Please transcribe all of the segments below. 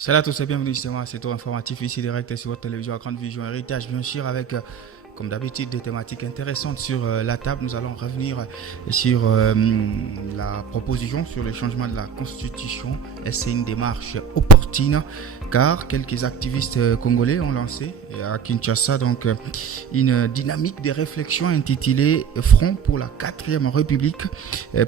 Salut à tous et bienvenue justement à ce tour informatif ici direct sur votre télévision à Grande Vision Héritage, bien sûr avec comme d'habitude des thématiques intéressantes sur la table. Nous allons revenir sur la proposition sur le changement de la constitution. Et c'est une démarche opportune car quelques activistes congolais ont lancé à Kinshasa donc une dynamique de réflexion intitulée Front pour la 4e République.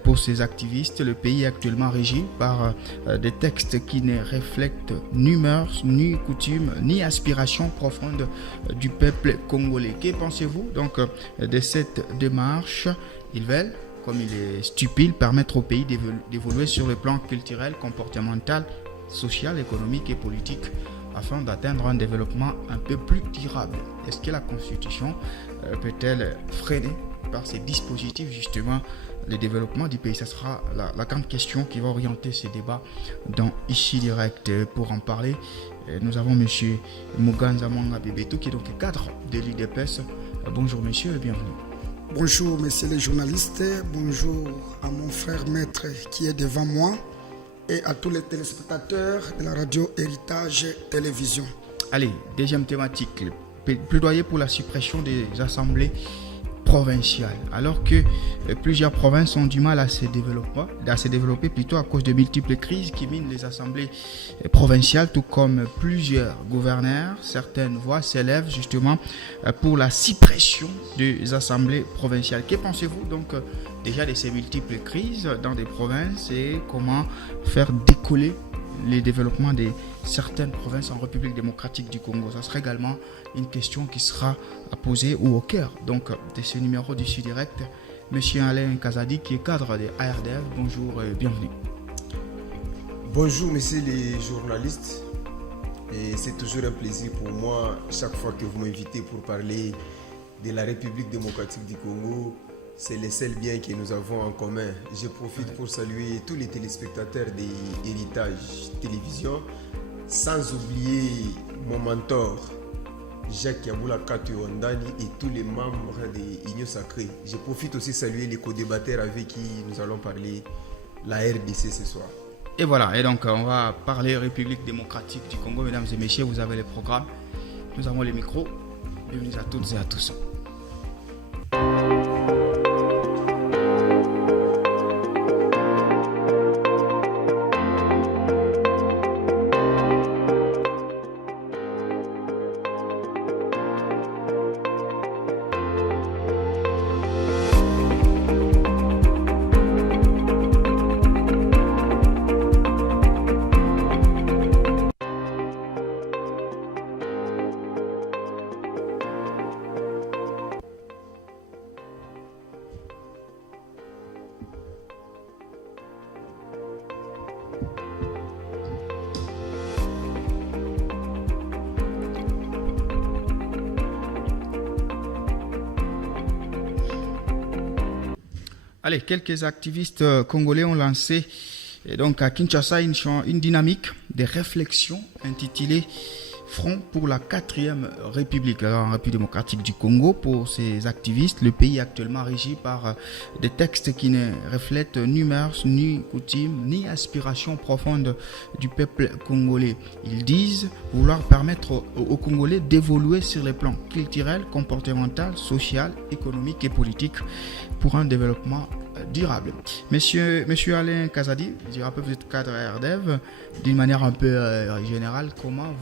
Pour ces activistes, le pays est actuellement régi par des textes qui ne reflètent ni mœurs, ni coutumes, ni aspirations profondes du peuple congolais. Que pensez-vous donc de cette démarche? Ils veulent, comme il est stupide, permettre au pays d'évoluer sur le plan culturel, comportemental, social, économique et politique afin d'atteindre un développement un peu plus durable. Est-ce que la Constitution peut-elle freiner par ces dispositifs justement le développement du pays? Ce sera la grande question qui va orienter ces débats dans Ici Direct. Pour en parler, nous avons M. Muganza Mwanga Bebeto qui est donc cadre de l'IDPS. Bonjour monsieur et bienvenue. Bonjour messieurs les journalistes, bonjour à mon frère maître qui est devant moi et à tous les téléspectateurs de la radio Héritage Télévision. Allez, deuxième thématique, plaidoyer pour la suppression des assemblées provinciales, alors que plusieurs provinces ont du mal à se développer plutôt à cause de multiples crises qui minent les assemblées provinciales, tout comme plusieurs gouverneurs. Certaines voix s'élèvent justement pour la suppression des assemblées provinciales. Que pensez-vous donc déjà de ces multiples crises dans des provinces et comment faire décoller le développement de certaines provinces en République démocratique du Congo? Ça sera également une question qui sera à poser ou au cœur donc de ce numéro du Sud Direct. Monsieur Alain Kazadi qui est cadre de ARDF, bonjour et bienvenue. Bonjour messieurs les journalistes, et c'est toujours un plaisir pour moi chaque fois que vous m'invitez pour parler de la République démocratique du Congo. C'est le seul bien que nous avons en commun. Je profite pour saluer tous les téléspectateurs de Héritage Télévision, sans oublier mon mentor, Jacques Yaboula Katuondani et tous les membres de l'Union Sacrée. Je profite aussi de saluer les co-débatteurs avec qui nous allons parler la RDC ce soir. Et voilà, et donc on va parler République démocratique du Congo. Mesdames et messieurs, vous avez les programmes, nous avons les micros. Bienvenue à toutes et à tous. Allez, quelques activistes congolais ont lancé donc à Kinshasa une dynamique de réflexion intitulée Front pour la 4e République, la République démocratique du Congo. Pour ces activistes, le pays est actuellement régi par des textes qui ne reflètent ni mœurs, ni coutumes, ni aspirations profondes du peuple congolais. Ils disent vouloir permettre aux Congolais d'évoluer sur les plans culturels, comportemental, social, économique et politique pour un développement durable. Monsieur Alain Kazadi, je rappelle que vous êtes cadre RDEV, d'une manière un peu générale, comment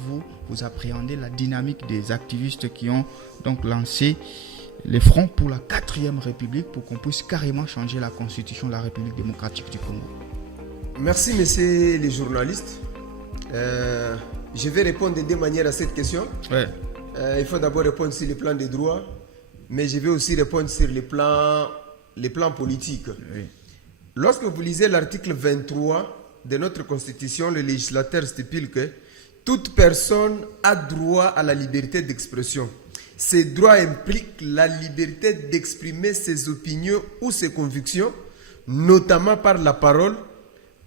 vous appréhendez la dynamique des activistes qui ont donc lancé les fronts pour la 4e République pour qu'on puisse carrément changer la constitution de la République démocratique du Congo? Merci messieurs les journalistes. Je vais répondre de deux manières à cette question. Ouais. Il faut d'abord répondre sur le plan des droits, mais je vais aussi répondre sur les plans politiques. Oui. Lorsque vous lisez l'article 23 de notre Constitution, le législateur stipule que toute personne a droit à la liberté d'expression. Ces droits impliquent la liberté d'exprimer ses opinions ou ses convictions, notamment par la parole,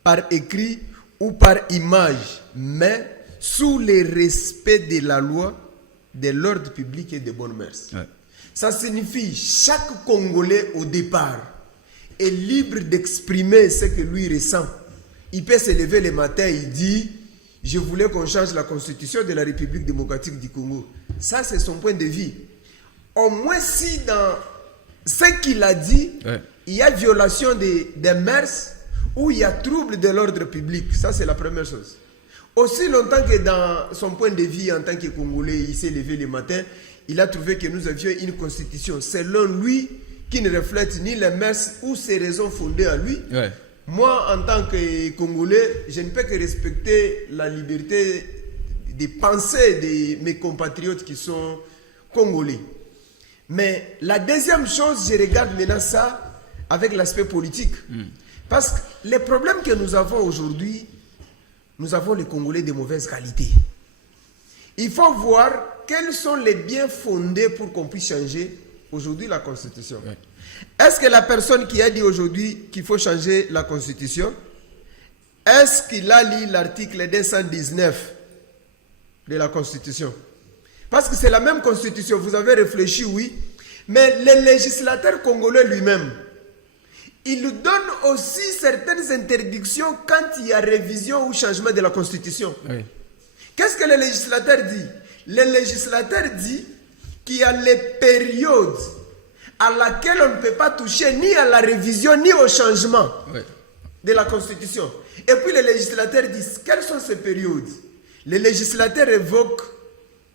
par écrit ou par image, mais sous le respect de la loi, de l'ordre public et des bonnes mœurs. Ouais. Ça signifie chaque Congolais au départ est libre d'exprimer ce que lui ressent. Il peut se lever le matin, il dit je voulais qu'on change la constitution de la République démocratique du Congo. Ça, c'est son point de vue. Au moins, si dans ce qu'il a dit, il y a violation des mœurs ou il y a trouble de l'ordre public, ça, c'est la première chose. Aussi longtemps que dans son point de vue en tant que Congolais, il s'est levé le matin, il a trouvé que nous avions une constitution, selon lui, qui ne reflète ni les mœurs ou ses raisons fondées à lui. Moi, en tant que Congolais, je ne peux que respecter la liberté de pensée de mes compatriotes qui sont Congolais. Mais la deuxième chose, je regarde maintenant ça avec l'aspect politique. Parce que les problèmes que nous avons aujourd'hui, nous avons les Congolais de mauvaise qualité. Il faut voir quels sont les biens fondés pour qu'on puisse changer aujourd'hui la Constitution. Est-ce que la personne qui a dit aujourd'hui qu'il faut changer la Constitution, est-ce qu'il a lu l'article 219 de la Constitution? Parce que c'est la même Constitution, vous avez réfléchi, oui, mais le législateur congolais lui-même, il nous donne aussi certaines interdictions quand il y a révision ou changement de la Constitution. Qu'est-ce que le législateur dit? Le législateur dit qu'il y a les périodes à laquelle on ne peut pas toucher ni à la révision ni au changement de la Constitution. Et puis le législateur dit, quelles sont ces périodes? Le législateur évoque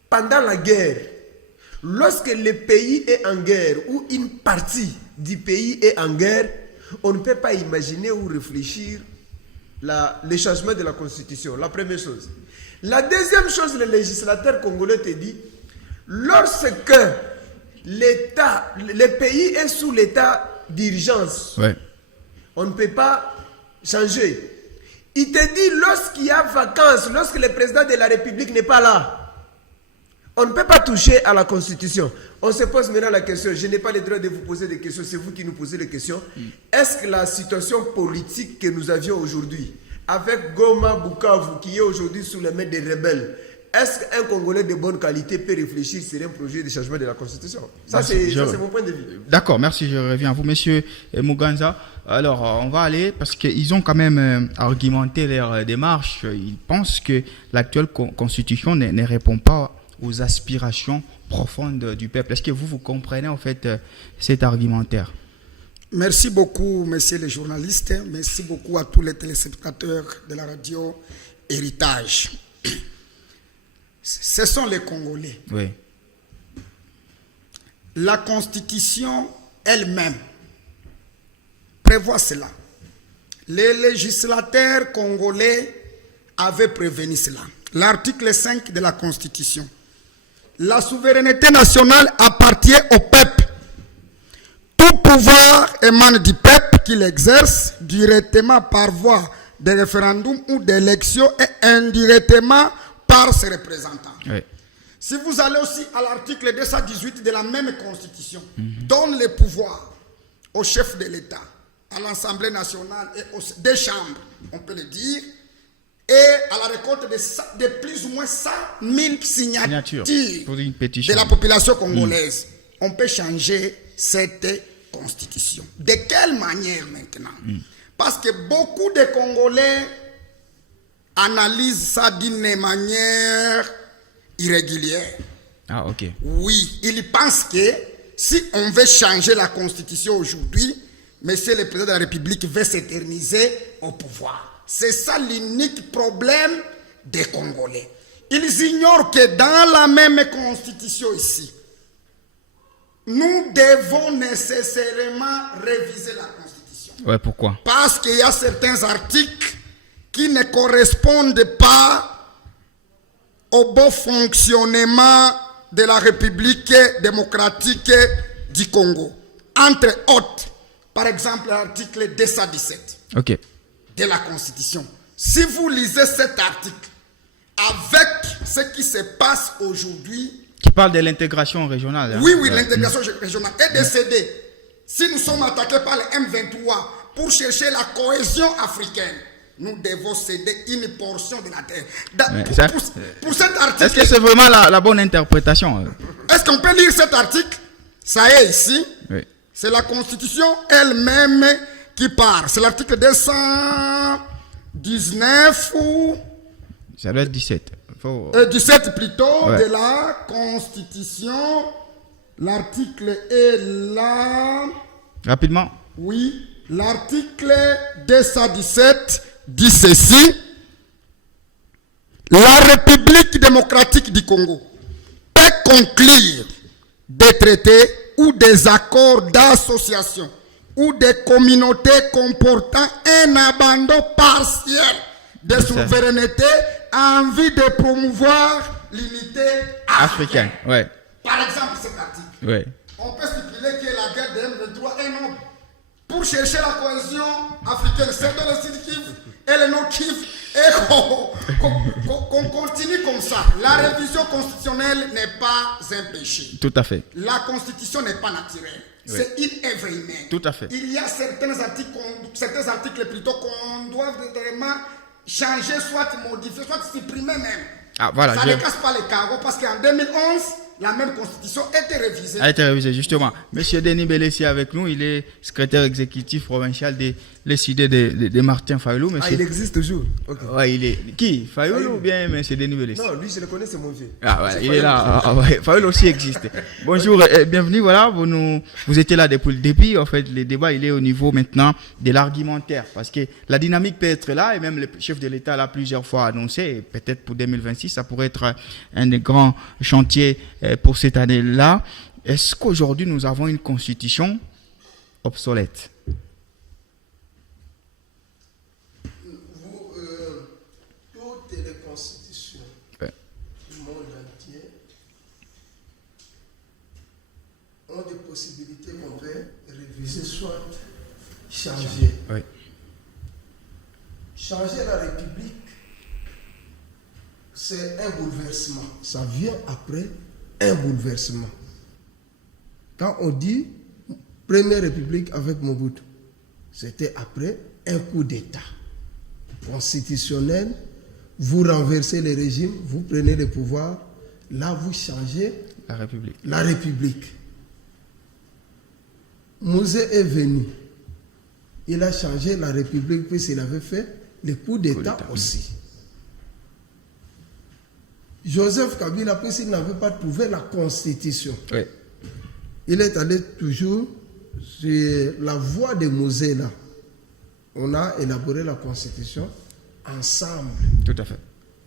pendant la guerre. Lorsque le pays est en guerre ou une partie du pays est en guerre, on ne peut pas imaginer ou réfléchir le changement de la Constitution. La première chose. La deuxième chose, le législateur congolais te dit, lorsque le pays est sous l'état d'urgence, on ne peut pas changer. Il te dit, lorsqu'il y a vacances, lorsque le président de la République n'est pas là, on ne peut pas toucher à la Constitution. On se pose maintenant la question, je n'ai pas le droit de vous poser des questions, c'est vous qui nous posez des questions. Est-ce que la situation politique que nous avions aujourd'hui, avec Goma Bukavu, qui est aujourd'hui sous les mains des rebelles, est-ce qu'un Congolais de bonne qualité peut réfléchir sur un projet de changement de la Constitution? Ça, c'est mon point de vue. D'accord, merci, je reviens à vous, monsieur Muganza. Alors, on va aller, parce qu'ils ont quand même argumenté leur démarche. Ils pensent que l'actuelle Constitution ne répond pas aux aspirations profondes du peuple. Est-ce que vous comprenez en fait cet argumentaire? Merci beaucoup, messieurs les journalistes. Merci beaucoup à tous les téléspectateurs de la radio Héritage. Ce sont les Congolais. Oui. La Constitution elle-même prévoit cela. Les législateurs congolais avaient prévenu cela. L'article 5 de la Constitution. La souveraineté nationale appartient au peuple. Tout pouvoir émane du peuple qui l'exerce directement par voie de référendum ou d'élection et indirectement par ses représentants. Oui. Si vous allez aussi à l'article 218 de la même Constitution, donne le pouvoir au chef de l'État, à l'Assemblée nationale et aux deux chambres, on peut le dire, et à la récolte de plus ou moins 100 000 signatures pour une pétition de la population congolaise. On peut changer cette Constitution. De quelle manière maintenant? Parce que beaucoup de Congolais analysent ça d'une manière irrégulière. Ah, ok. Oui, ils pensent que si on veut changer la Constitution aujourd'hui, monsieur le président de la République veut s'éterniser au pouvoir. C'est ça l'unique problème des Congolais. Ils ignorent que dans la même Constitution ici, nous devons nécessairement réviser la Constitution. Ouais, pourquoi? Parce qu'il y a certains articles qui ne correspondent pas au bon fonctionnement de la République démocratique du Congo. Entre autres, par exemple, l'article 217 de la Constitution. Si vous lisez cet article avec ce qui se passe aujourd'hui, qui parle de l'intégration régionale. Hein? Oui, l'intégration régionale est décédée. Si nous sommes attaqués par le M23 pour chercher la cohésion africaine, nous devons céder une portion de la terre. Pour cet article... Est-ce que c'est vraiment la bonne interprétation? Est-ce qu'on peut lire cet article? Ça est ici. Oui. C'est la Constitution elle-même qui parle. C'est l'article 219 ou Ça doit être 17. 17 plutôt, Ouais. de la Constitution. L'article est là. Rapidement. Oui, l'article 217 dit ceci. La République démocratique du Congo peut conclure des traités ou des accords d'association ou des communautés comportant un abandon partiel de souveraineté en vue de promouvoir l'unité Africaine. africaine. Ouais. Par exemple, cet article. Ouais. On peut stipuler que la guerre de M23 est noble. Pour chercher la cohésion africaine, c'est dans le Sud Kivu et le Nord Kivu. Et qu'on continue comme ça. La révision constitutionnelle n'est pas un péché. Tout à fait. La constitution n'est pas naturelle. C'est une œuvre humaine. Tout à fait. Il y a certains articles plutôt qu'on doit vraiment changer, soit modifier, soit supprimer même. Ah, voilà. Ça ne casse pas les carreaux parce qu'en 2011, la même constitution était révisée. A été révisé, justement. Monsieur Denis Bélessi avec nous, il est secrétaire exécutif provincial les idées de Martin Fayoulou. Ah, il existe toujours. Ok. Ouais, il est. Qui Fayoulou ou bien monsieur Denis Bélessi? Non, lui, je le connais, c'est mon vieux. Ah, ouais, il est là. Ah, ouais. Fayoulou aussi existe. Bonjour, bienvenue. Voilà, vous étiez là depuis le début. En fait, le débat, il est au niveau maintenant de l'argumentaire. Parce que la dynamique peut être là, et même le chef de l'État l'a plusieurs fois annoncé. Et peut-être pour 2026, ça pourrait être un des grands chantiers pour cette année-là. Est-ce qu'aujourd'hui, nous avons une constitution obsolète? Toutes les constitutions du monde entier ont des possibilités qu'on peut réviser, soit changer. Oui. Changer la République, c'est un bouleversement. Ça vient après un bouleversement. Quand on dit Première République avec Mobutu, c'était après un coup d'État constitutionnel. Vous renversez le régime, vous prenez le pouvoir, là vous changez La République. la République. Mouzé est venu. Il a changé la République puisqu'il avait fait le coup d'État aussi. Joseph Kabila, puisqu'il n'avait pas trouvé la constitution, Oui. il est allé toujours sur la voie de Mouzé là. On a élaboré la constitution ensemble. Tout à fait.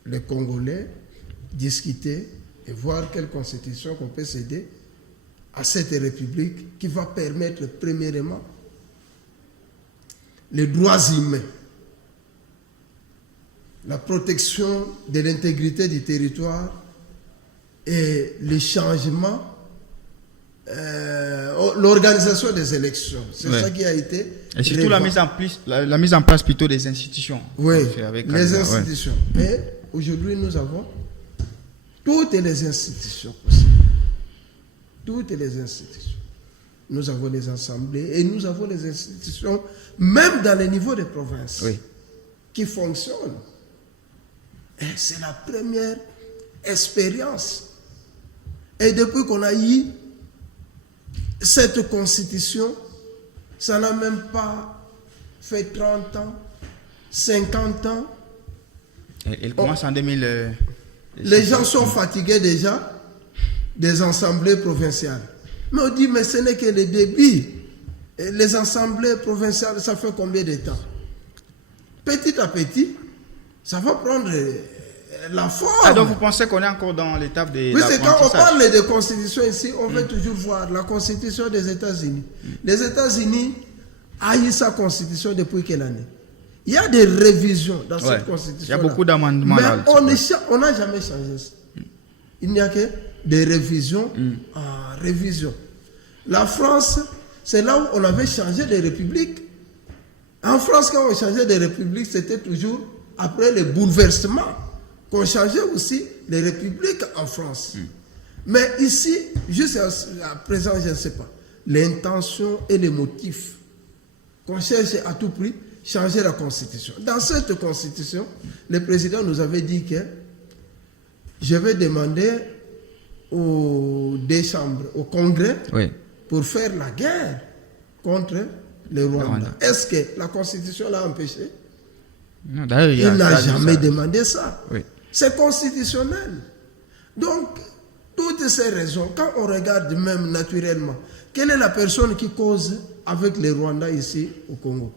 Les Congolais discuter et voir quelle constitution qu'on peut céder à cette république qui va permettre premièrement les droits humains, la protection de l'intégrité du territoire et le changement, l'organisation des élections. C'est ça qui a été... Et surtout la mise en place plutôt des institutions. Oui, Avec les institutions. Et aujourd'hui, nous avons toutes les institutions possibles. Toutes les institutions. Nous avons les assemblées et nous avons les institutions, même dans les niveaux des provinces, qui fonctionnent. Et c'est la première expérience. Et depuis qu'on a eu cette constitution, ça n'a même pas fait 30 ans, 50 ans. Elle commence en 2000. Les gens sont fatigués déjà des assemblées provinciales. Mais on dit, mais ce n'est que le début. Et les assemblées provinciales, ça fait combien de temps? Petit à petit, ça va prendre la forme. Ah, donc vous pensez qu'on est encore dans l'étape de Oui, c'est quand on l'apprentissage. parle de constitution ici, on veut toujours voir la constitution des États-Unis. Les États-Unis a eu sa constitution depuis quelle année? Il y a des révisions dans cette constitution. Il y a beaucoup d'amendements. Mais là, on n'a jamais changé ça. Il n'y a que des révisions en révision. La France, c'est là où on avait changé de république. En France, quand on changeait de république, c'était toujours après le bouleversement qu'on changeait aussi les républiques en France. Mais ici, jusqu'à présent, je ne sais pas. L'intention et les motifs qu'on cherche à tout prix, changer la constitution. Dans cette constitution, le président nous avait dit que je vais demander aux deux chambres, au Congrès, pour faire la guerre contre le Rwanda. Est-ce que la constitution l'a empêché? Non, d'ailleurs, il n'a jamais demandé ça. C'est constitutionnel. Donc, toutes ces raisons, quand on regarde même naturellement, quelle est la personne qui cause avec les Rwandais ici au Congo?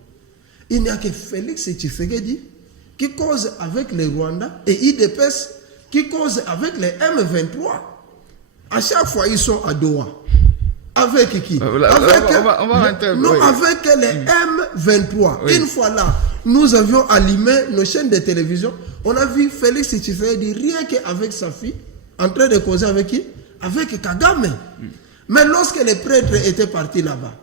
Il n'y a que Félix Tshisekedi qui cause avec les Rwandais et IDPS qui cause avec les M23. À chaque fois, ils sont à Doha. Avec qui? Avec les M23. Oui. Une fois là, nous avions allumé nos chaînes de télévision. On a vu Félix Tshisekedi rien qu'avec sa fille, en train de causer avec qui? Avec Kagame. Mais lorsque les prêtres étaient partis là-bas,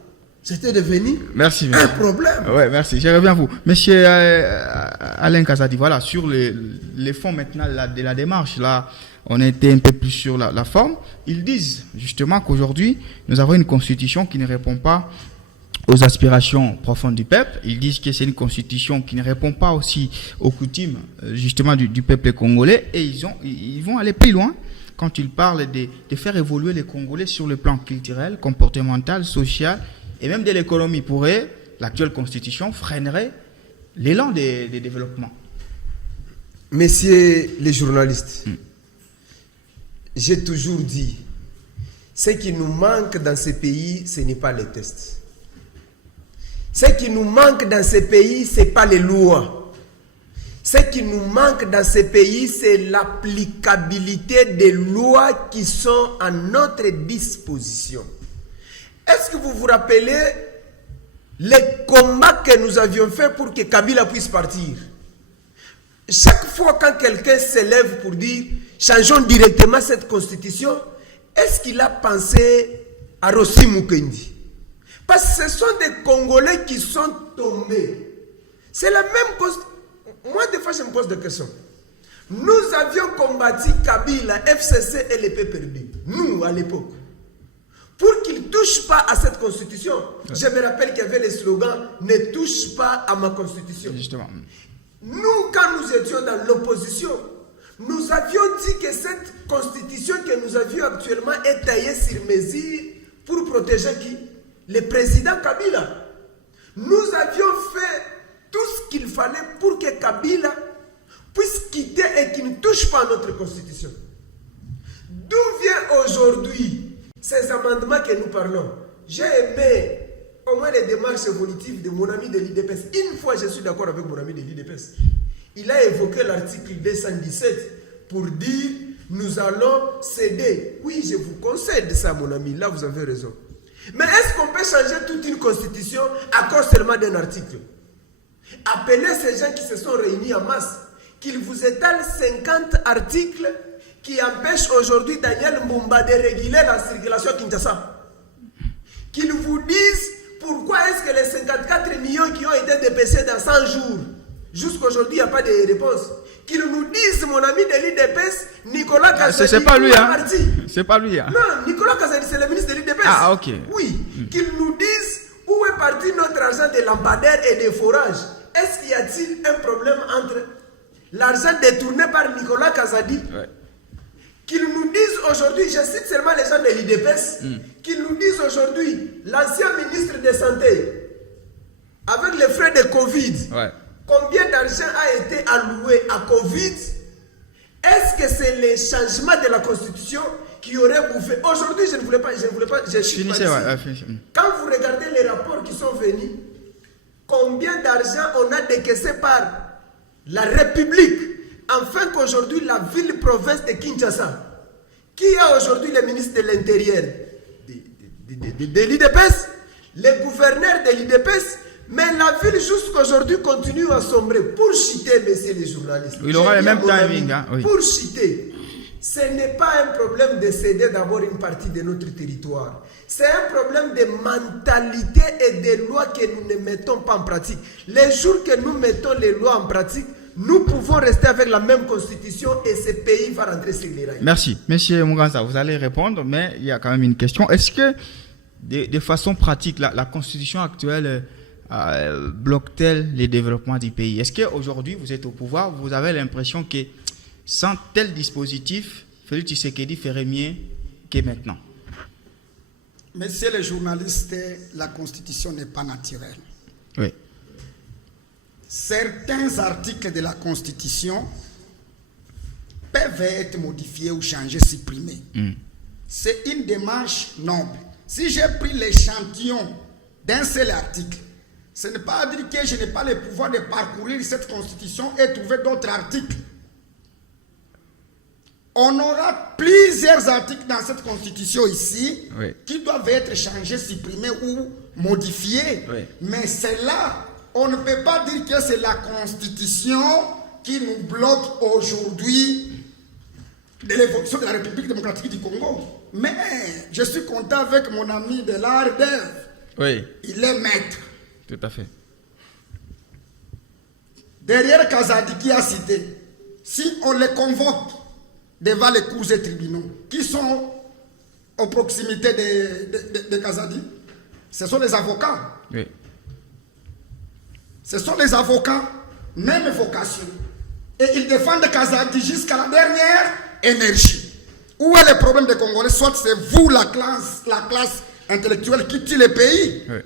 c'était devenu un problème. Oui, merci. Je reviens à vous. Monsieur Alain Kazadi, voilà, sur les fonds maintenant de la démarche, là, on était un peu plus sur la forme. Ils disent justement qu'aujourd'hui, nous avons une constitution qui ne répond pas aux aspirations profondes du peuple. Ils disent que c'est une constitution qui ne répond pas aussi aux coutumes justement du peuple congolais. Et ils vont aller plus loin quand ils parlent de faire évoluer les Congolais sur le plan culturel, comportemental, social et même de l'économie. Pour eux, l'actuelle constitution freinerait l'élan des développements. Messieurs les journalistes, j'ai toujours dit, ce qui nous manque dans ce pays, ce n'est pas les tests. Ce qui nous manque dans ce pays, ce n'est pas les lois. Ce qui nous manque dans ce pays, c'est l'applicabilité des lois qui sont à notre disposition. Est-ce que vous vous rappelez les combats que nous avions faits pour que Kabila puisse partir? Chaque fois quand quelqu'un s'élève pour dire changeons directement cette constitution, est-ce qu'il a pensé à Rossi Mukendi? Parce que ce sont des Congolais qui sont tombés. C'est la même constitution. Moi, des fois, je me pose des questions. Nous avions combattu Kabila, FCC et les PPRD. Nous, à l'époque. Pour qu'ils ne touchent pas à cette constitution. Ouais. Je me rappelle qu'il y avait le slogan « Ne touche pas à ma constitution ». Justement. Nous, quand nous étions dans l'opposition, nous avions dit que cette constitution que nous avions actuellement est taillée sur mesure pour protéger qui? Le président Kabila. Nous avions fait tout ce qu'il fallait pour que Kabila puisse quitter et qu'il ne touche pas à notre constitution. D'où vient aujourd'hui ces amendements que nous parlons? J'ai aimé au moins les démarches évolutives de mon ami de l'IDPS. Une fois, je suis d'accord avec mon ami de l'IDPS. Il a évoqué l'article 217 pour dire nous allons céder. Oui, je vous concède ça, mon ami. Là, vous avez raison. Mais est-ce qu'on peut changer toute une constitution à cause seulement d'un article? Appelez ces gens qui se sont réunis en masse, qu'ils vous étalent 50 articles qui empêchent aujourd'hui Daniel Mbumba de réguler la circulation à Kinshasa. Qu'ils vous disent pourquoi est-ce que les 54 millions qui ont été dépêchés dans 100 jours, jusqu'aujourd'hui, il n'y a pas de réponse. Qu'ils nous disent, mon ami de l'IDPS, Nicolas Kazadi, c'est pas lui, hein? C'est pas lui, hein? Non, Nicolas Kazadi, c'est le ministre de l'IDPS. Ah, ok. Oui, qu'ils nous disent où est parti notre argent de lampadaires et des forages. Est-ce qu'il y a-t-il un problème entre l'argent détourné par Nicolas Kazadi, qu'ils nous disent aujourd'hui, je cite seulement les gens de l'IDPS, qu'ils nous disent aujourd'hui, l'ancien ministre de Santé, avec les frais de Covid, combien d'argent a été alloué à Covid? Est-ce que c'est les changements de la Constitution qui auraient bouffé? Aujourd'hui, je ne voulais pas, je suis pas ici. Quand vous regardez les rapports qui sont venus, combien d'argent on a décaissé par la République, afin qu'aujourd'hui la ville-province de Kinshasa, qui a aujourd'hui le ministre de l'Intérieur de l'IDPS, le gouverneur de l'IDPS, mais la ville jusqu'aujourd'hui continue à sombrer. Pour citer, messieurs les journalistes, il aura le même timing. Hein? Oui. Pour citer, ce n'est pas un problème de céder d'abord une partie de notre territoire. C'est un problème de mentalité et de lois que nous ne mettons pas en pratique. Les jours que nous mettons les lois en pratique, nous pouvons rester avec la même constitution et ce pays va rentrer sur les rails. Merci. Monsieur Muganza, vous allez répondre, mais il y a quand même une question. Est-ce que, de façon pratique, la constitution actuelle bloque-t-elle les développements du pays? Est-ce qu'aujourd'hui, vous êtes au pouvoir, vous avez l'impression que sans tel dispositif, Félix Tshisekedi ferait mieux que maintenant? Messieurs les journalistes, la constitution n'est pas naturelle. Oui. Certains articles de la constitution peuvent être modifiés ou changés, supprimés. C'est une démarche noble. Si j'ai pris l'échantillon d'un seul article, ce n'est pas dire que je n'ai pas le pouvoir de parcourir cette constitution et trouver d'autres articles. On aura plusieurs articles dans cette constitution ici qui doivent être changés, supprimés ou modifiés. Mais c'est là, on ne peut pas dire que c'est la constitution qui nous bloque aujourd'hui de l'évolution de la République démocratique du Congo. Mais je suis content avec mon ami de l'ARDEV. Oui. Il est maître. Tout à fait. Derrière Kazadi qui a cité, si on les convoque devant les cours et tribunaux qui sont aux proximités de Kazadi, ce sont les avocats. Oui. Ce sont les avocats, même vocation. Et ils défendent Kazadi jusqu'à la dernière énergie. Où est le problème des Congolais? Soit c'est vous, la classe intellectuelle, qui tue le pays. Oui.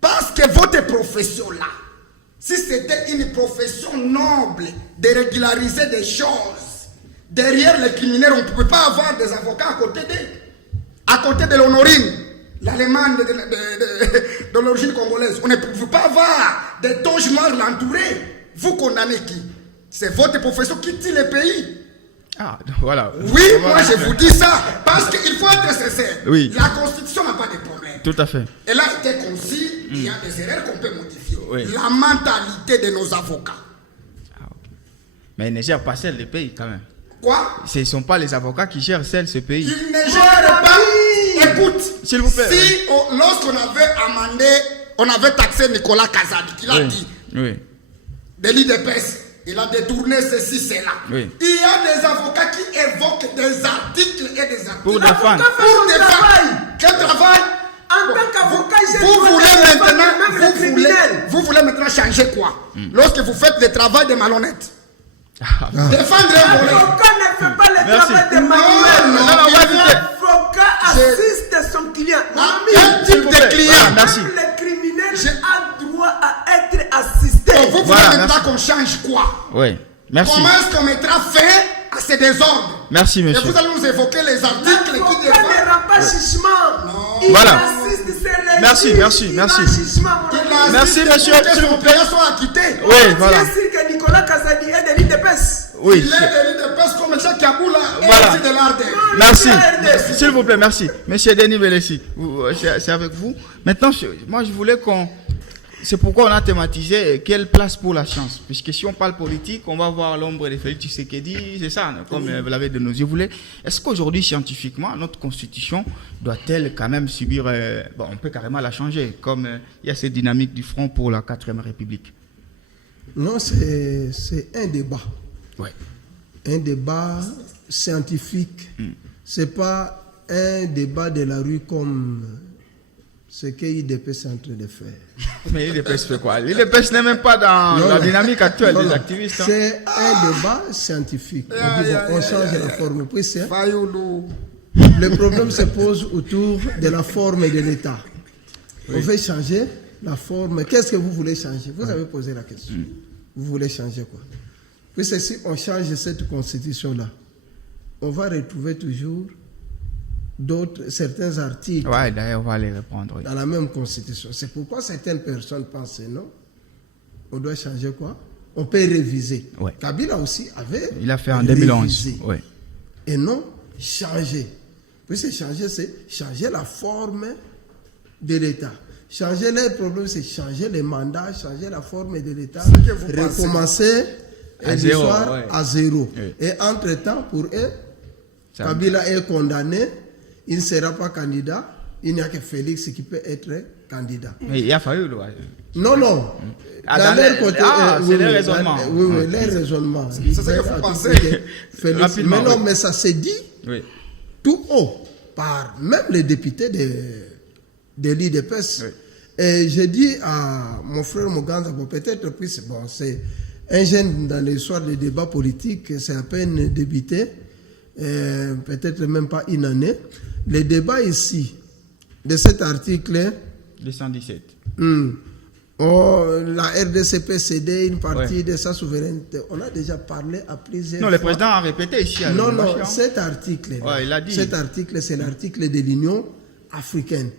Parce que votre profession-là, si c'était une profession noble de régulariser des choses, derrière les criminels, on ne pouvait pas avoir des avocats à côté d'eux. À côté de l'Honorine, l'Allemagne de l'origine congolaise, on ne pouvait pas avoir des toges noirs l'entourer. Vous condamnez qui? C'est votre profession qui tue le pays. Ah, voilà. Oui, moi je vous dis ça, parce qu'il faut être sincère. Oui. La Constitution n'a pas de problème. Tout à fait. Elle a été conçue, il y a des erreurs qu'on peut modifier. Oui. La mentalité de nos avocats. Ah, okay. Mais ils ne gèrent pas seul le pays quand même. Quoi? Ce ne sont pas les avocats qui gèrent seul ce pays. Ils ne gèrent pas. Écoute, s'il vous plaît. Si lorsqu'on avait amendé, on avait taxé Nicolas Kazadi, qui l'a dit, délit de peste, il a détourné ceci, cela. Oui. Il y a des avocats qui évoquent des articles et des articles. Pour défendre. Pour défendre. Quel travail? En tant qu'avocat, vous voulez maintenant changer quoi? Lorsque vous faites des travaux de malhonnêtes. Défendre un volet. L'avocat ne fait pas le Merci. travail de manuel. L'avocat assiste son client. Quel type de client? Merci. Même le criminel a droit à être assisté. Vous voulez maintenant qu'on change quoi? Oui. Merci. Comment est-ce qu'on mettra fin à ces désordres? Merci, Et monsieur. vous allez nous évoquer les articles qui L'avocat défendent. ne rend pas jugement. Il Voilà. assiste, c'est le Merci, juge merci, qui merci. rend jugement, mon ami. Merci, monsieur, s'il vous plaît. Sont acquittés. Oui, voilà. Bien sûr que Nicolas Kazadi est délit de peste. Oui. Il est délit de peste comme Jacques Kaboula et Voilà. aussi de l'ARDEV. Merci. S'il vous plaît, merci. Monsieur Denis Belessi, c'est avec vous. Maintenant, moi, je voulais qu'on... C'est pourquoi on a thématisé quelle place pour la science. Puisque si on parle politique, on va voir l'ombre de Félix Tshisekedi, c'est ça, comme vous l'avez de nos yeux. Est-ce qu'aujourd'hui, scientifiquement, notre constitution doit-elle quand même subir... bon, on peut carrément la changer, comme il y a cette dynamique du Front pour la 4e République. Non, c'est un débat. Oui. Un débat scientifique. Ce n'est pas un débat de la rue comme ce que l'IDPS est en train de faire. Mais l'IDPS fait quoi? L'IDPS n'est même pas dans la dynamique actuelle des activistes. Hein. C'est un débat scientifique. On dit, bon, on change la forme. Puis le problème se pose autour de la forme de l'État. On veut changer la forme. Qu'est-ce que vous voulez changer? Vous avez posé la question. Vous voulez changer quoi? Puis si on change cette constitution-là, on va retrouver toujours certains articles Ouais, d'ailleurs, on va les reprendre. Oui. dans la même constitution. C'est pourquoi certaines personnes pensent non, on doit changer quoi? On peut réviser. Ouais. Kabila aussi avait Il a fait en 2011. révisé. Oui. Et non changer. Puis c'est changer la forme de l'État. Changer les problèmes, c'est changer les mandats, changer la forme de l'État, que vous pensez. recommencer À zéro, l'histoire ouais. à zéro. Oui. Et entre-temps, pour eux, Ça- Kabila est condamné, il ne sera pas candidat, il n'y a que Félix qui peut être candidat. Mais il a fallu. Non, non. Ah, Dans dans leur les- côté, ah, c'est oui, les oui, raisonnements. oui, les raisonnements. C'est ce que vous pensez. Félix. Rapidement, Mais non, oui. mais ça s'est dit Oui. tout haut par même les députés de l'IDPS. Oui. Et j'ai dit à mon frère Muganza, bon, peut-être, puis c'est un jeune dans l'histoire des débats politiques, c'est à peine débuté, peut-être même pas une année. Le débat ici, de cet article, 217. la RDCP cédait une partie de sa souveraineté. On a déjà parlé à plusieurs fois. Non, le président a répété ici. Non, cet article, il a dit. Cet article, c'est l'article de l'Union africaine.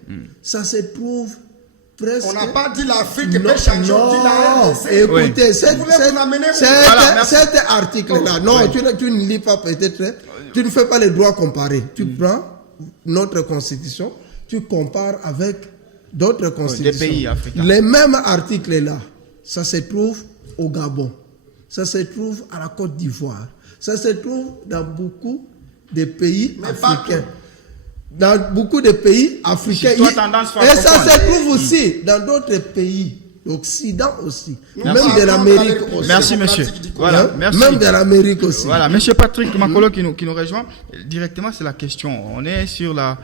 Ça se trouve presque... On n'a pas dit l'Afrique peut changer, on dit la RDC. Écoutez, Vous voulez vous l'amener où? cet article-là, non, tu ne lis pas peut-être, tu ne fais pas les droits comparés. Tu prends notre constitution, tu compares avec d'autres constitutions. Des pays africains. Les mêmes articles-là, ça se trouve au Gabon, ça se trouve à la Côte d'Ivoire, ça se trouve dans beaucoup de pays africains. Dans beaucoup de pays africains. Et ça se trouve aussi dans d'autres pays, l'Occident aussi. Même de l'Amérique aussi. Merci, monsieur. Voilà, merci. Même de l'Amérique aussi. Voilà, monsieur Patrick Makolo qui nous rejoint. Directement, c'est la question. On est sur la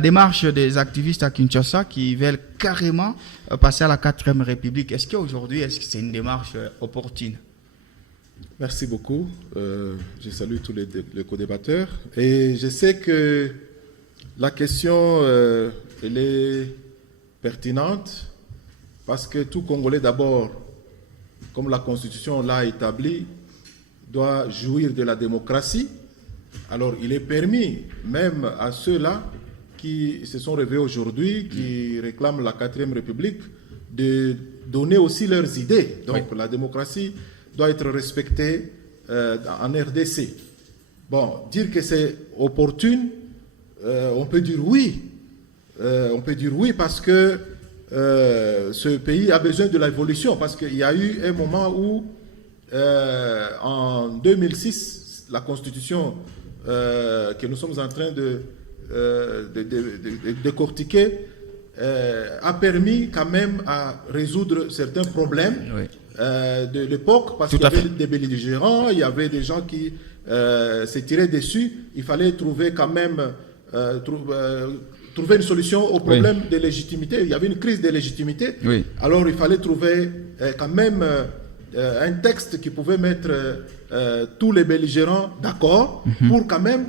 démarche des activistes à Kinshasa qui veulent carrément passer à la 4e République. Est-ce qu'aujourd'hui, c'est une démarche opportune? Merci beaucoup. Je salue tous les co-débatteurs. Et je sais que la question, elle est pertinente parce que tout Congolais, d'abord, comme la Constitution l'a établi, doit jouir de la démocratie. Alors, il est permis, même à ceux-là qui se sont réveillés aujourd'hui, qui réclament la 4e République, de donner aussi leurs idées. Donc, la démocratie doit être respectée en RDC. Bon, dire que c'est opportune, on peut dire oui. On peut dire oui parce que ce pays a besoin de l'évolution. Parce qu'il y a eu un moment où, en 2006, la Constitution que nous sommes en train de décortiquer a permis quand même à résoudre certains problèmes de l'époque. Parce qu'il y avait des belligérants, il y avait des gens qui se tiraient dessus. Il fallait trouver quand même... trouver une solution au problème de légitimité. Il y avait une crise de légitimité. Alors il fallait trouver quand même un texte qui pouvait mettre tous les belligérants d'accord pour quand même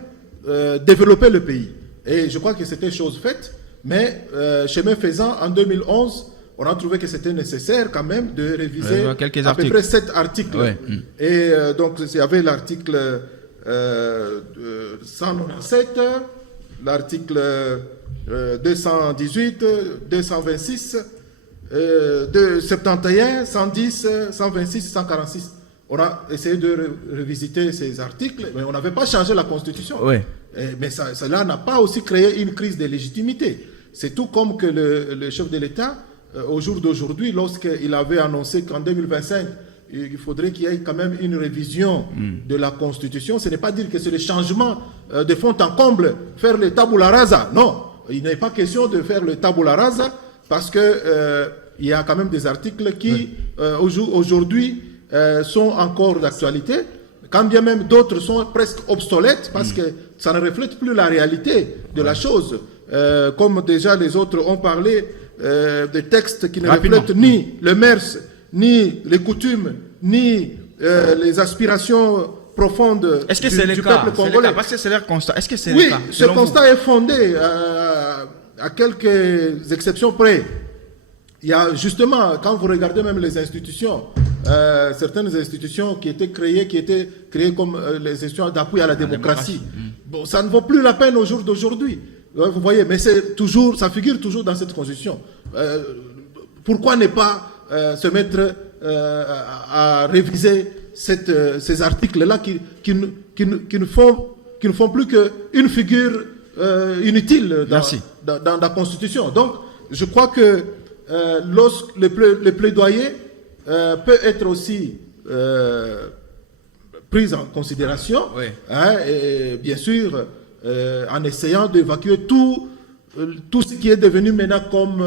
développer le pays. Et je crois que c'était chose faite. Mais chemin faisant, en 2011, on a trouvé que c'était nécessaire quand même de réviser à peu près 7 articles. Et donc il y avait l'article 197, l'article 218, 226, 71, 110, 126, 146. On a essayé de revisiter ces articles, mais on n'avait pas changé la Constitution. Mais cela n'a pas aussi créé une crise de légitimité. C'est tout comme que le chef de l'État, au jour d'aujourd'hui, lorsqu'il avait annoncé qu'en 2025, il faudrait qu'il y ait quand même une révision de la Constitution. Ce n'est pas dire que c'est le changement de fond en comble, faire le tabula rasa. Non, il n'est pas question de faire le tabula rasa parce que il y a quand même des articles qui, aujourd'hui, sont encore d'actualité, quand bien même d'autres sont presque obsolètes parce que ça ne reflète plus la réalité de la chose. Comme déjà les autres ont parlé des textes qui ne reflètent ni le MERS, ni les coutumes, ni les aspirations profondes du peuple congolais. Parce que c'est leur constat. Est-ce que c'est le cas? Ce constat est fondé à quelques exceptions près. Il y a justement, quand vous regardez même les institutions, certaines institutions qui étaient créées comme les institutions d'appui à la démocratie. Bon, ça ne vaut plus la peine au jour d'aujourd'hui. Vous voyez, mais c'est toujours, ça figure toujours dans cette constitution. Pourquoi ne pas se mettre à réviser ces articles-là qui ne font plus qu'une figure inutile dans la Constitution. Donc, je crois que lorsque le plaidoyer peut être aussi pris en considération, et bien sûr, en essayant d'évacuer tout ce qui est devenu maintenant comme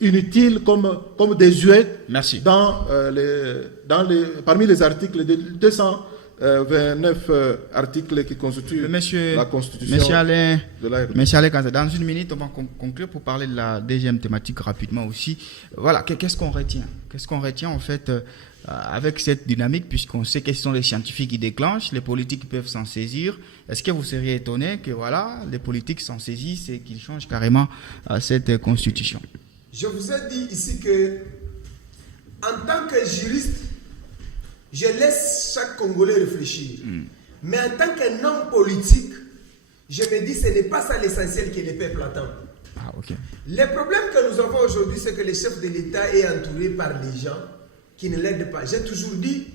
inutile, comme désuet parmi les articles de 229 articles qui constituent la Constitution de la RDC. Monsieur Alain, dans une minute, on va conclure pour parler de la deuxième thématique rapidement aussi. Voilà, qu'est-ce qu'on retient? Qu'est-ce qu'on retient en fait avec cette dynamique, puisqu'on sait que ce sont les scientifiques qui déclenchent, les politiques peuvent s'en saisir. Est-ce que vous seriez étonné que voilà, les politiques s'en saisissent et qu'ils changent carrément cette constitution? Je vous ai dit ici que en tant que juriste, je laisse chaque Congolais réfléchir. Mais en tant qu'un homme politique, je me dis que ce n'est pas ça l'essentiel que le peuple attend. Ah, ok. Le problème que nous avons aujourd'hui, c'est que le chef de l'État est entouré par les gens qui ne l'aident pas. J'ai toujours dit,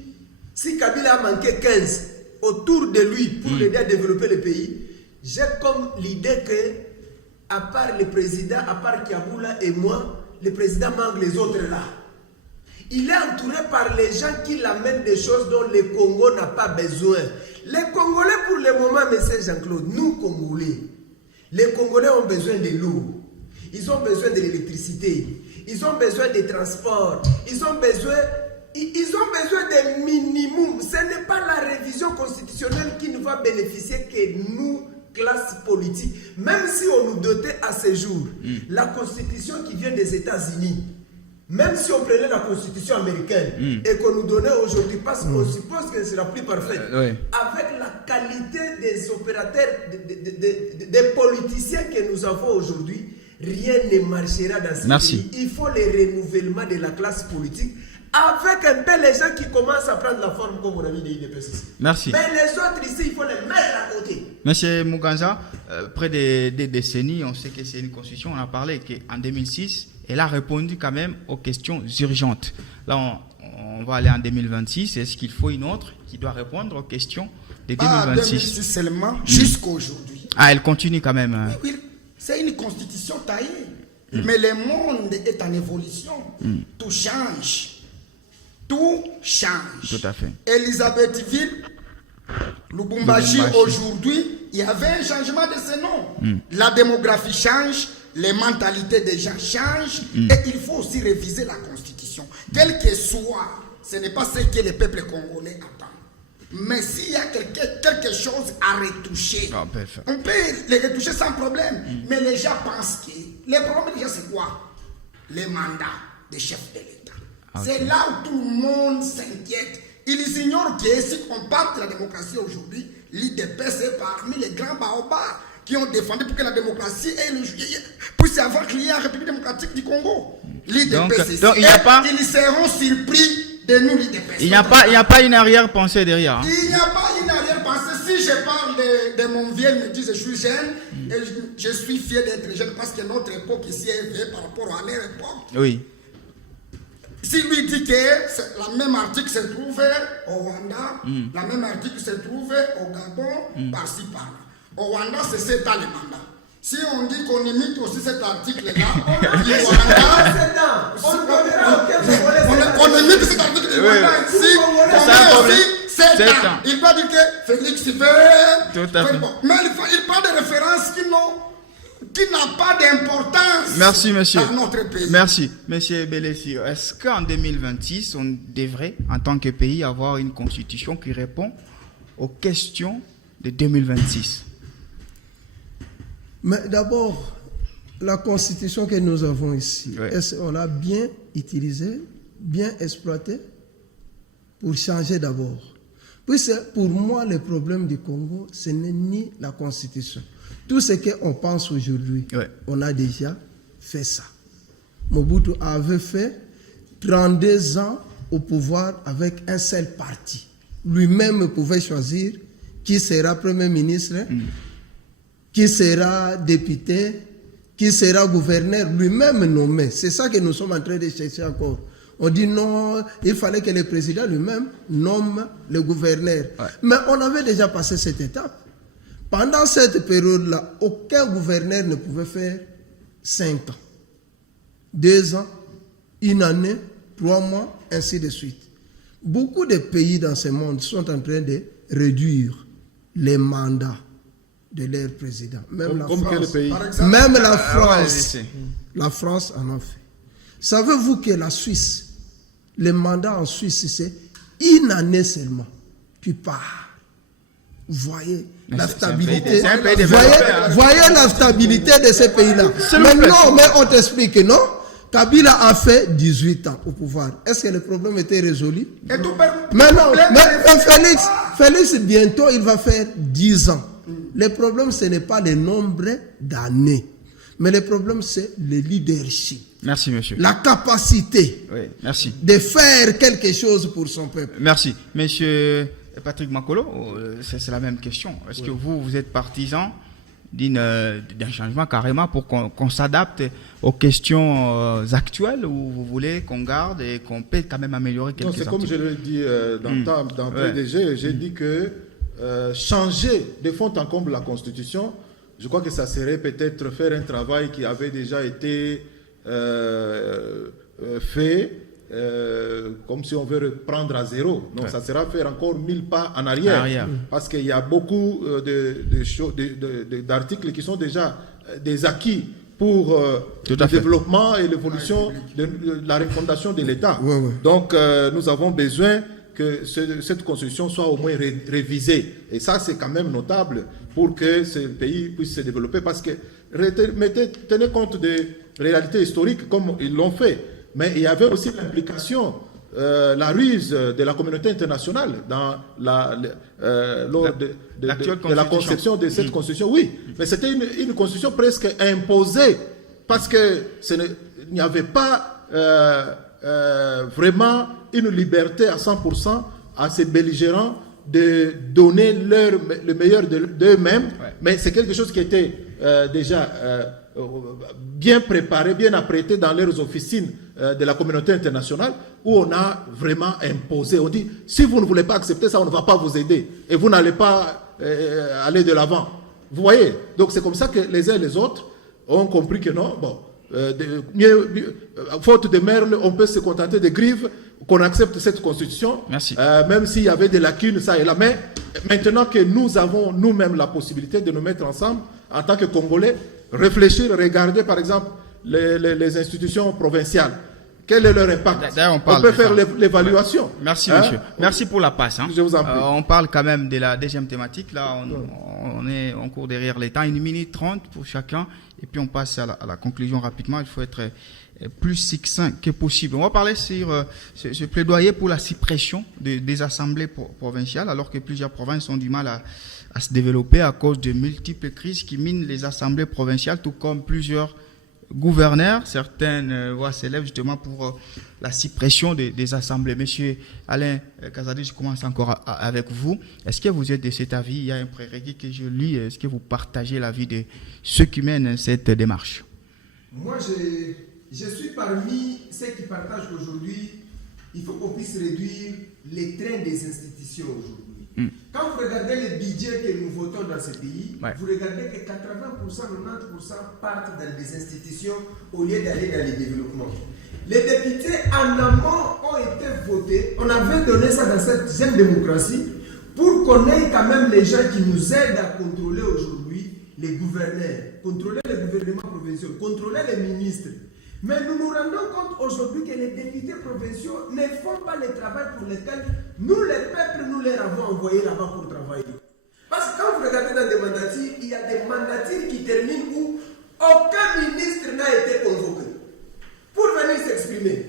si Kabila a manqué 15 autour de lui pour l'aider à développer le pays, j'ai comme l'idée que, à part le président, à part Kiaboula et moi, le président manque les autres là. Il est entouré par les gens qui l'amènent des choses dont le Congo n'a pas besoin. Les Congolais, pour le moment, M. Jean-Claude, nous Congolais, les Congolais ont besoin de l'eau, ils ont besoin de l'électricité, ils ont besoin des transports, ils ont besoin des minimums. Ce n'est pas la révision constitutionnelle qui ne va bénéficier que nous, classe politique. Même si on nous dotait à ce jour, la constitution qui vient des États-Unis, même si on prenait la constitution américaine et qu'on nous donnait aujourd'hui, parce qu'on suppose qu'elle sera plus parfaite, avec la qualité des opérateurs, des politiciens que nous avons aujourd'hui, rien ne marchera dans ce pays. Il faut le renouvellement de la classe politique, avec un peu les gens qui commencent à prendre la forme comme on a mis des IDPCC. Merci. Mais les autres ici, il faut les mettre à côté. Monsieur Muganza, près des décennies, on sait que c'est une constitution, on a parlé qu'en 2006, elle a répondu quand même aux questions urgentes. Là, on va aller en 2026. Est-ce qu'il faut une autre qui doit répondre aux questions de 2026? Pas 2006 seulement, jusqu'à aujourd'hui. Ah, elle continue quand même. Oui, c'est une constitution taillée. Mais le monde est en évolution. Tout change. Tout change. Tout à fait. Elisabethville, Lubumbashi, aujourd'hui, il y avait un changement de ce nom. La démographie change, les mentalités des gens changent, et il faut aussi réviser la constitution. Quel que soit, ce n'est pas ce que le peuple congolais attend. Mais s'il y a quelque chose à retoucher, on peut les retoucher sans problème. Mais les gens pensent que... Le problème déjà c'est quoi? Les mandats des chefs de l'État. C'est là où tout le monde s'inquiète. Ils ignorent que si on parle de la démocratie aujourd'hui, l'IDP c'est parmi les grands baobabs qui ont défendu pour que la démocratie puisse avoir lié à la République démocratique du Congo. L'IDP c'est ça. Ils seront surpris de nous, l'IDP. Il n'y a pas une arrière-pensée derrière. Il n'y a pas une arrière-pensée. Si je parle de mon vieux, il me dit je suis jeune, et je suis fier d'être jeune parce que notre époque ici est vieille par rapport à leur époque. Oui. Si lui dit que la même article se trouve au Rwanda, la même article se trouve au Gabon, par-ci par-là. Au Rwanda, c'est 7 ans le mandat. Si on dit qu'on imite aussi cet article-là, on imite cet article du Rwanda ici, on met aussi 7 ans. Il va dire que Félix veut. Tout à fait. Mais il parle de références qui n'a pas d'importance dans notre pays. Merci, monsieur Belessi. Est-ce qu'en 2026, on devrait, en tant que pays, avoir une constitution qui répond aux questions de 2026? Mais d'abord, la constitution que nous avons ici, est-ce qu'on l'a bien utilisée, bien exploitée pour changer d'abord? Puisque pour moi, le problème du Congo, ce n'est ni la constitution. Tout ce qu'on pense aujourd'hui, on a déjà fait ça. Mobutu avait fait 32 ans au pouvoir avec un seul parti. Lui-même pouvait choisir qui sera Premier ministre, qui sera député, qui sera gouverneur, lui-même nommé. C'est ça que nous sommes en train de chercher encore. On dit non, il fallait que le président lui-même nomme le gouverneur. Mais on avait déjà passé cette étape. Pendant cette période-là, aucun gouverneur ne pouvait faire 5 ans. 2 ans, 1 année, 3 mois, ainsi de suite. Beaucoup de pays dans ce monde sont en train de réduire les mandats de leurs présidents. Même la France. Quel pays? Même la France. La France en a fait. Savez-vous que la Suisse, les mandats en Suisse, c'est 1 année seulement. Tu pars. Voyez la stabilité. Voyez la stabilité de ces pays-là. Mais non, mais on t'explique, non? Kabila a fait 18 ans au pouvoir. Est-ce que le problème était résolu? Mais non, mais Félix, bientôt, il va faire 10 ans. Le problème, ce n'est pas le nombre d'années. Mais le problème, c'est le leadership. Merci, monsieur. La capacité merci. de faire quelque chose pour son peuple. Merci. Monsieur Patrick Makolo, c'est la même question. Est-ce que vous êtes partisan d'un changement carrément pour qu'on s'adapte aux questions actuelles, ou vous voulez qu'on garde et qu'on peut quand même améliorer quelques choses? C'est comme je l'ai dit dans PDG, j'ai dit que changer de fond en comble la Constitution, je crois que ça serait peut-être faire un travail qui avait déjà été fait, comme si on veut reprendre à zéro. Donc ça sera faire encore 1000 pas en arrière. Parce qu'il y a beaucoup d'articles qui sont déjà des acquis pour le développement et l'évolution de la refondation de l'État. Donc nous avons besoin que cette constitution soit au moins révisée. Et ça, c'est quand même notable pour que ce pays puisse se développer. Parce que tenez compte des réalités historiques comme ils l'ont fait. Mais il y avait aussi l'implication, la ruse de la communauté internationale dans lors de la conception de cette constitution. Oui, mais c'était une constitution presque imposée parce qu'il n'y avait pas vraiment une liberté à 100% à ces belligérants de donner le meilleur d'eux-mêmes. Mais c'est quelque chose qui était déjà bien préparé, bien apprêté dans leurs officines de la communauté internationale, où on a vraiment imposé. On dit, si vous ne voulez pas accepter ça, on ne va pas vous aider. Et vous n'allez pas aller de l'avant. Vous voyez? Donc c'est comme ça que les uns et les autres ont compris que non, bon, faute de merle, on peut se contenter de grives, qu'on accepte cette constitution. Merci. Même s'il y avait des lacunes, ça et là. Mais maintenant que nous avons nous-mêmes la possibilité de nous mettre ensemble, en tant que Congolais, réfléchir, regarder par exemple les institutions provinciales. Quel est leur impact? On peut faire l'évaluation. Merci, monsieur. Merci pour la passe. Je vous en prie. On parle quand même de la deuxième thématique. Là, on court derrière les temps. 1 minute 30 pour chacun. Et puis, on passe à la conclusion rapidement. Il faut être plus succinct que possible. On va parler sur ce plaidoyer pour la suppression des assemblées provinciales, alors que plusieurs provinces ont du mal à se développer à cause de multiples crises qui minent les assemblées provinciales, tout comme plusieurs gouverneurs. Certaines voix s'élèvent justement pour la suppression des assemblées. Monsieur Alain Kazadi, je commence encore avec vous. Est-ce que vous êtes de cet avis? Il y a un prérequis que je lis. Est-ce que vous partagez l'avis de ceux qui mènent cette démarche? Moi, je suis parmi ceux qui partagent aujourd'hui. Il faut qu'on puisse réduire les trains des institutions aujourd'hui. Quand vous regardez les budgets que nous votons dans ce pays, vous regardez que 80%, 90% partent dans des institutions au lieu d'aller dans les développements. Les députés en amont ont été votés. On avait donné ça dans cette jeune démocratie pour qu'on ait quand même les gens qui nous aident à contrôler aujourd'hui les gouverneurs, contrôler les gouvernements provinciaux, contrôler les ministres. Mais nous nous rendons compte aujourd'hui que les députés provinciaux ne font pas le travail pour lequel nous, les peuples, nous les avons envoyés là-bas pour travailler. Parce que quand vous regardez dans des mandatires, il y a des mandatires qui terminent où aucun ministre n'a été convoqué pour venir s'exprimer.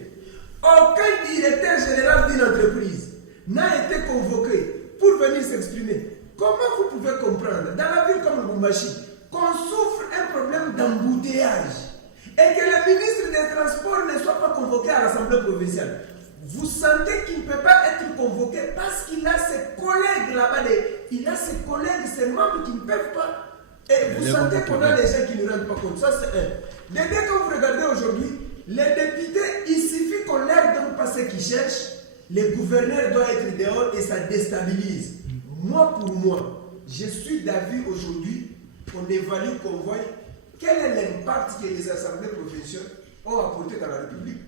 Aucun directeur général d'une entreprise n'a été convoqué pour venir s'exprimer. Comment vous pouvez comprendre, dans la ville comme Lubumbashi, qu'on souffre un problème d'embouteillage et que le ministre des Transports ne soit pas convoqué à l'Assemblée provinciale? Vous sentez qu'il ne peut pas être convoqué parce qu'il a ses collègues là-bas, il a ses collègues, ses membres qui ne peuvent pas. Et vous sentez qu'on a des gens qui ne rendent pas compte. Ça, c'est un. Dès que vous regardez aujourd'hui, les députés, il suffit qu'on leur donne pas ce qu'ils cherchent, les gouverneurs doivent être dehors et ça déstabilise. Moi, pour moi, je suis d'avis aujourd'hui qu'on évalue, qu'on voit quel est l'impact que les assemblées provinciales ont apporté dans la République.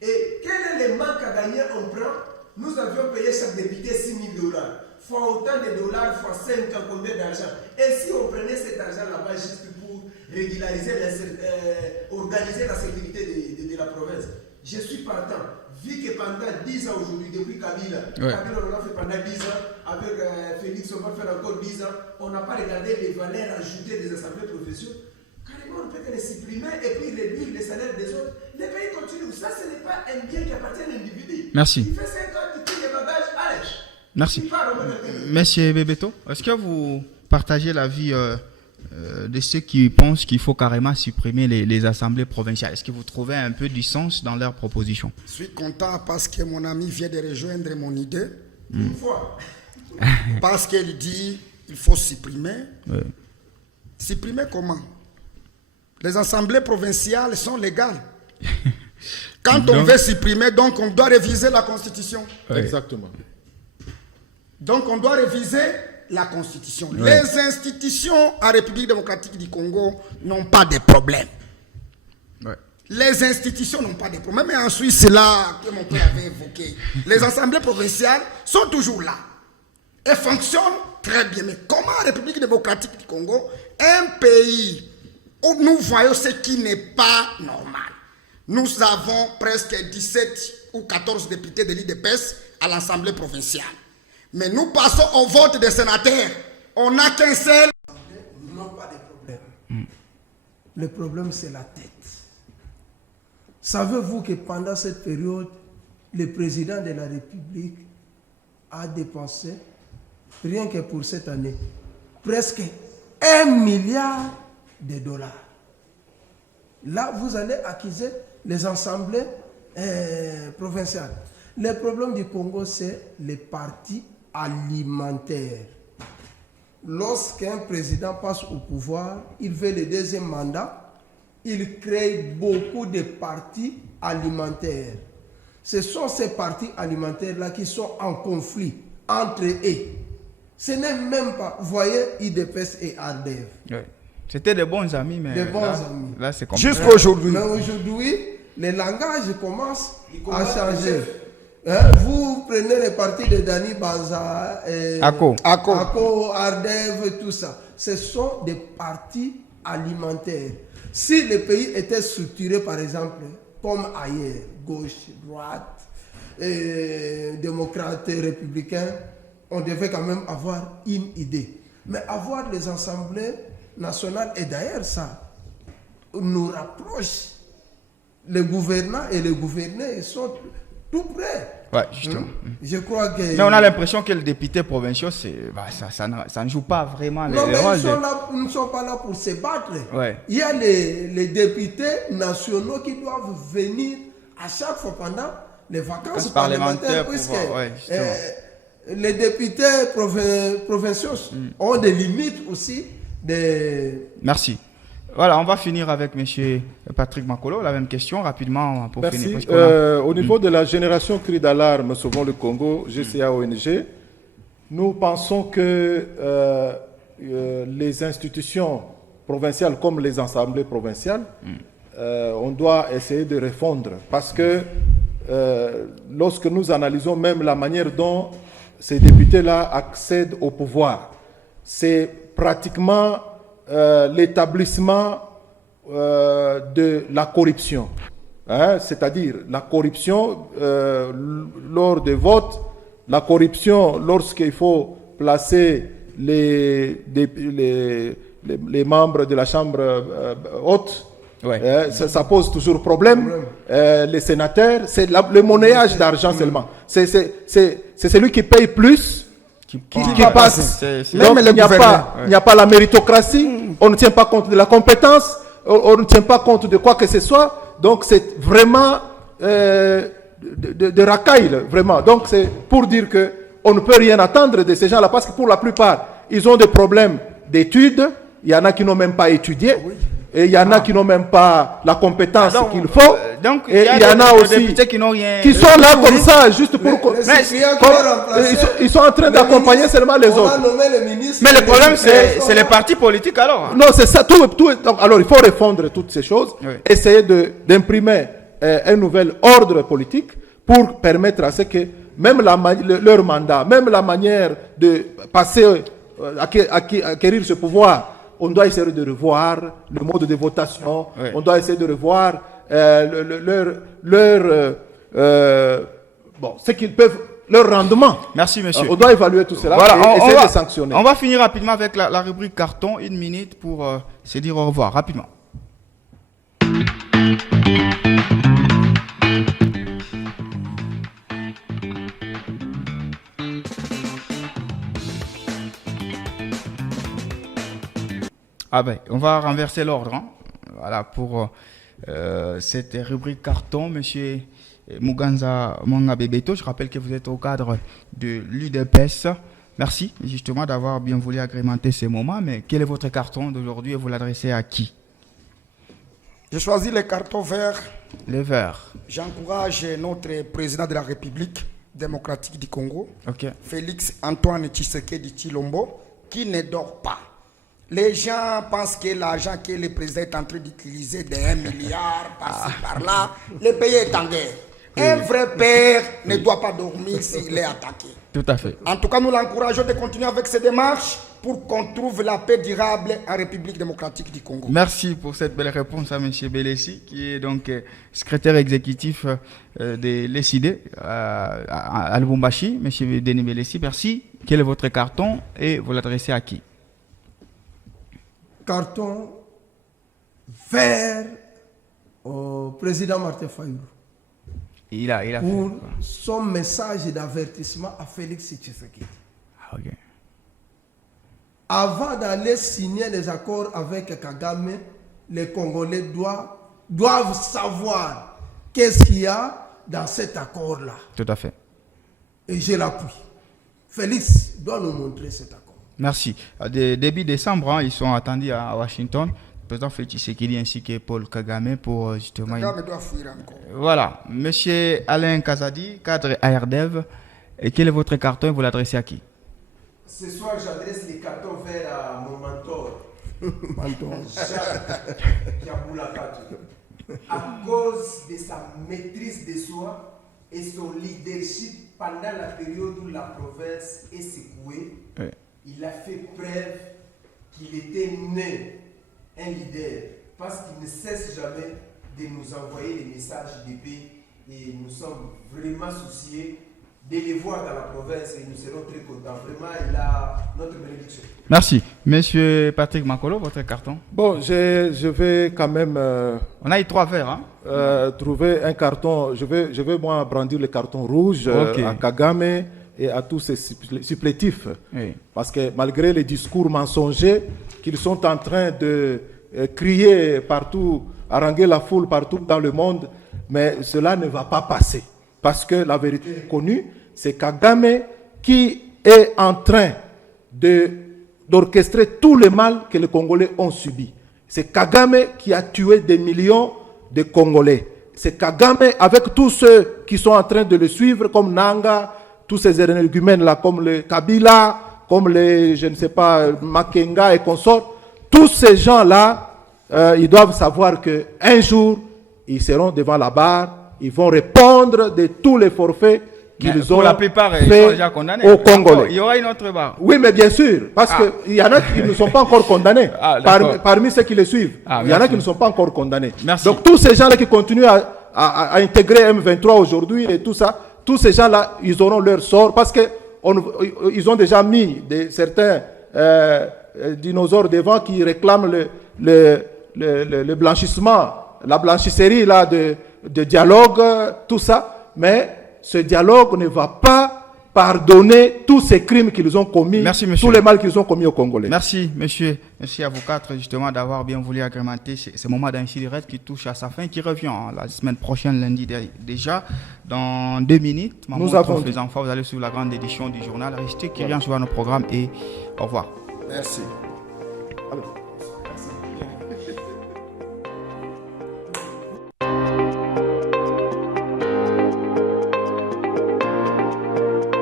Et quel est le manque à gagner on prend? Nous avions payé chaque député $6 000. Fois autant de dollars, fois 5 ans, combien d'argent? Et si on prenait cet argent là-bas juste pour régulariser, organiser la sécurité de la province? Je suis partant. Vu que pendant 10 ans aujourd'hui, depuis Kabila, Kabila on a fait pendant 10 ans, avec Félix on va faire encore 10 ans, on n'a pas regardé les valeurs ajoutées des assemblées professionnelles. Carrément, on peut que les supprimer et puis réduire les salaires des autres. Les pays continuent. Ça, ce n'est pas un bien qui appartient à l'individu. Merci. Il fait 5 ans, il tire les bagages, allez. Merci. Monsieur Bebeto, est-ce que vous partagez l'avis de ceux qui pensent qu'il faut carrément supprimer les assemblées provinciales. Est-ce que vous trouvez un peu du sens dans leur proposition? Je suis content parce que mon ami vient de rejoindre mon idée. Une fois. Parce qu'il dit qu'il faut supprimer. Ouais. Supprimer comment? Les assemblées provinciales sont légales. Quand on veut supprimer, donc on doit réviser la Constitution. Ouais. Exactement. Donc on doit réviser la Constitution. Ouais. Les institutions en République démocratique du Congo n'ont pas de problème. Ouais. Les institutions n'ont pas de problème. Mais en Suisse, c'est là que mon père avait évoqué. Les assemblées provinciales sont toujours là. Et fonctionnent très bien. Mais comment en République démocratique du Congo, un pays où nous voyons ce qui n'est pas normal. Nous avons presque 17 ou 14 députés de l'IDPS à l'Assemblée provinciale. Mais nous passons au vote des sénateurs. On n'a qu'un seul. Non, pas de problème. Le problème, c'est la tête. Savez-vous que pendant cette période, le président de la République a dépensé, rien que pour cette année, presque 1 milliard de dollars. Là, vous allez accuser les assemblées provinciales. Le problème du Congo, c'est les partis alimentaires. Lorsqu'un président passe au pouvoir, il veut le deuxième mandat, il crée beaucoup de partis alimentaires. Ce sont ces partis alimentaires-là qui sont en conflit entre eux. Ce n'est même pas, vous voyez, IDPS et ARDEV. Ouais. C'était des bons amis, mais Des bons là, amis. là c'est compliqué. Jusqu'à aujourd'hui. Mais aujourd'hui, le langage commence à changer. Vous prenez les partis de Dani Banza, Ako, Ardev, tout ça. Ce sont des partis alimentaires. Si le pays était structuré, par exemple, comme ailleurs, gauche, droite, démocrate, républicain, on devait quand même avoir une idée. Mais avoir les assemblées nationales, et d'ailleurs ça nous rapproche. Les gouvernants et les gouvernés sont tout près. ouais, justement. Je crois que... Mais on a l'impression que les députés provinciaux, ça ne joue pas vraiment Non, les mais rôles. ils ne sont pas là pour se battre. Ouais. Il y a les députés nationaux qui doivent venir à chaque fois pendant les vacances parlementaires, puisque ouais, les députés provinciaux ont des limites aussi. Merci. Voilà, on va finir avec M. Patrick Makolo. La même question, rapidement, pour Merci. finir. Parce Au niveau de la génération cri d'alarme Sauvons le Congo, GCA ONG, nous pensons que les institutions provinciales comme les assemblées provinciales, on doit essayer de refondre. Parce que lorsque nous analysons même la manière dont ces députés-là accèdent au pouvoir, c'est pratiquement l'établissement de la corruption. C'est-à-dire la corruption lors des votes, la corruption lorsqu'il faut placer les membres de la Chambre haute. ouais. Ça pose toujours problème. Les sénateurs, c'est le monnayage d'argent seulement. C'est celui qui paye plus qui passe. Donc, il n'y a pas la méritocratie, on ne tient pas compte de la compétence, on ne tient pas compte de quoi que ce soit. Donc, c'est vraiment de racaille, vraiment. Donc, c'est pour dire qu'on ne peut rien attendre de ces gens-là, parce que pour la plupart, ils ont des problèmes d'études, il y en a qui n'ont même pas étudié. Et il y en a qui n'ont même pas la compétence qu'il faut. Donc, et il y en a aussi qui sont là comme ça, juste pour... Ils sont en train d'accompagner seulement les autres. Mais le problème, c'est les partis politiques alors. Non, c'est ça. Donc, alors, il faut refondre toutes ces choses, essayer d'imprimer un nouvel ordre politique pour permettre à ce que même leur mandat, même la manière de passer, acquérir ce pouvoir, on doit essayer de revoir le mode de votation, on doit essayer de revoir ce qu'ils peuvent, leur rendement. Merci, monsieur. On doit évaluer tout cela et essayer de sanctionner. On va finir rapidement avec la rubrique carton, 1 minute pour se dire au revoir, rapidement. Ah ben, on va renverser l'ordre. Hein. Voilà, pour cette rubrique carton, monsieur Muganza Mangabebeto. Je rappelle que vous êtes au cadre de l'UDPS. Merci justement d'avoir bien voulu agrémenter ces moments. Mais quel est votre carton d'aujourd'hui et vous l'adressez à qui? J'ai choisi les cartons verts. Les verts. J'encourage notre président de la République démocratique du Congo, Félix Antoine Tshisekedi Tshilombo, qui ne dort pas. Les gens pensent que l'argent que le président est en train d'utiliser de 1 milliard par-ci par-là, le pays est en guerre. Un vrai père ne doit pas dormir s'il est attaqué. Tout à fait. En tout cas, nous l'encourageons de continuer avec ces démarches pour qu'on trouve la paix durable en République démocratique du Congo. Merci pour cette belle réponse à M. Belessi, qui est donc secrétaire exécutif de l'ESID à Lubumbashi. M. Denis Belessi, merci. Quel est votre carton et vous l'adressez à qui? Carton vert au président Martin Fayulu. Il a pour son message d'avertissement à Félix Tshisekedi. Okay. Avant d'aller signer les accords avec Kagame, les Congolais doivent savoir qu'est-ce qu'il y a dans cet accord-là. Tout à fait. Et je l'appuie. Félix doit nous montrer cet accord. Merci. Début décembre, hein, ils sont attendus à Washington. Le président Félix Tshisekedi ainsi que Paul Kagame pour justement... Kagame doit fuir encore. Voilà. Monsieur Alain Kazadi, cadre ARDEV. Et quel est votre carton et vous l'adressez à qui? Ce soir, j'adresse les cartons verts à mon mentor, Jacques Kiaboulakato. À cause de sa maîtrise de soi et son leadership pendant la période où la province est secouée, il a fait preuve qu'il était né un leader, parce qu'il ne cesse jamais de nous envoyer des messages de paix et nous sommes vraiment souciés de les voir dans la province et nous serons très contents. Vraiment, il a notre bénédiction. Merci. Monsieur Patrick Makolo, votre carton? Bon, je vais quand même... on a eu 3 verres. Hein? Trouver un carton. Je vais moi brandir le carton rouge à Kagame et à tous ces supplétifs. Oui. Parce que malgré les discours mensongers qu'ils sont en train de crier partout, haranguer la foule partout dans le monde, mais cela ne va pas passer. Parce que la vérité est connue, c'est Kagame qui est en train d'orchestrer tout le mal que les Congolais ont subi. C'est Kagame qui a tué des millions de Congolais. C'est Kagame avec tous ceux qui sont en train de le suivre, comme Nanga, tous ces énergumènes-là, comme le Kabila, comme les, je ne sais pas, Makenga et consorts. Tous ces gens-là, ils doivent savoir qu'un jour, ils seront devant la barre, ils vont répondre de tous les forfaits qu'ils ont la plupart, fait ils sont déjà condamnés. aux Congolais. Il y aura une autre barre. Oui, mais bien sûr, parce qu'il y en a qui ne sont pas encore condamnés, parmi ceux qui les suivent. Il y en a qui ne sont pas encore condamnés. Merci. Donc tous ces gens-là qui continuent à intégrer M23 aujourd'hui et tout ça, tous ces gens-là, ils auront leur sort parce qu'ils ont déjà mis certains dinosaures devant qui réclament le blanchissement, la blanchisserie là, de dialogue, tout ça. Mais ce dialogue ne va pas pardonner tous ces crimes qu'ils ont commis, tous les mal qu'ils ont commis aux Congolais. Merci, monsieur. Merci à vous 4 justement d'avoir bien voulu agrémenter ce moment d'Ainsi Direct qui touche à sa fin, qui revient la semaine prochaine, lundi déjà, dans 2 minutes. Nous avons les enfants, vous allez suivre la grande édition du journal. Restez clients sur nos programmes et au revoir. Merci. Alors.